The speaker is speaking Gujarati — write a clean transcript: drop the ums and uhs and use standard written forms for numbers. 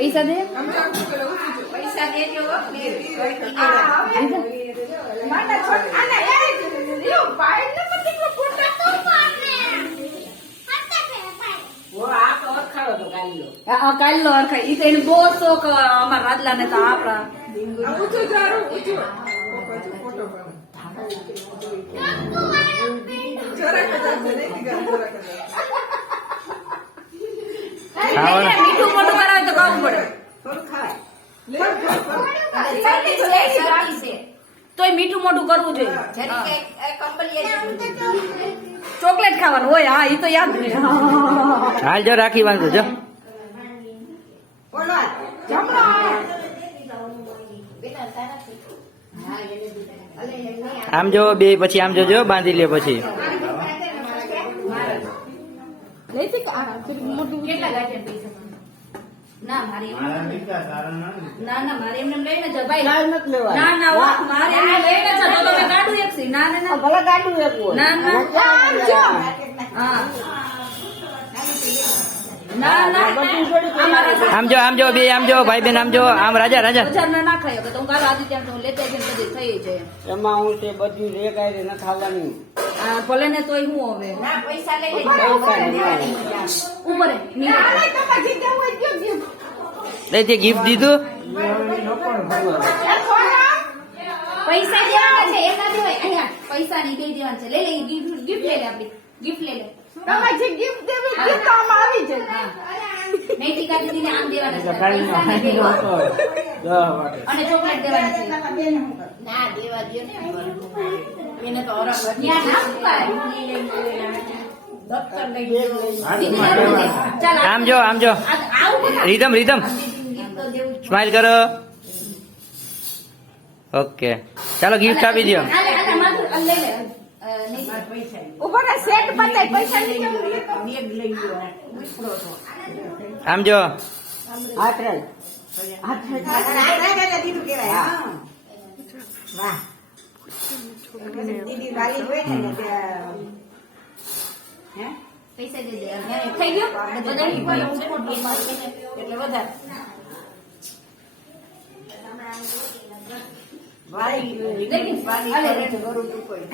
પૈસા દે પૈસા દેજો કાલનો અરખાય ઈ તો એને બહુ શોખ અમારા રાજલા ને તો આપડા મીઠું મોટું કરાવે તો ખાવું પડે તોય મીઠું મોટું કરવું જોઈએ ચોકલેટ ખાવાનું હોય હા એ તો યાદ નહીં હાલ જો રાખી વાંધો જો આમ જો બે પછી આમ જોજો બાંધી લે પછી ના મારે એમને લઈને જ ભાઈ ના મારે એમને લઈને જ તો તમે કાઢું એક સી ના ભલે કાઢું એક ના આમ જો બે આમ જો ભાઈ બેન આમ જો આમ રાજા બજાર ના ખાય તો હું કાલ આદિત્ય લેતા જઈને બધી થઈ જાય એમાં હું તે બધું રે કાંઈ ન ખાવાની ભલે ને તોય હું હવે પૈસા લઈ ઉપર તે ગિફ્ટ દીધું પૈસા દેવાના છે એના દેવાય અહીંયા પૈસા ની દે દેવાના છે લઈ લે ગિફ્ટ લઈ લે આપી ગિફ્ટ લઈ લે તમારે ગિફ્ટ દેવી કે કામ આવી છે મેં ટીકા દીદીને આમ દેવાના છે પૈસા નહીં દેવા અને ચોકલેટ દેવાની છે ના દેવા દે ને એને તો ઓરા ત્યાં ના પાય દફતર લઈ ગયો ચાલ આમ જો રીધમ સ્માઈલ કરો ઓકે ચાલો ગિફ્ટ આપી દો ઉપર સેટ બતાય પૈસા લઈ ગયો બેગ લઈ ગયો આમ જો હાથ રે દીધું કેવાય વાહ દીદી વાલી હોય ને હે પૈસા દે થઈ ગયો એટલે વધારે વાલી વાલી કરું તું કોઈ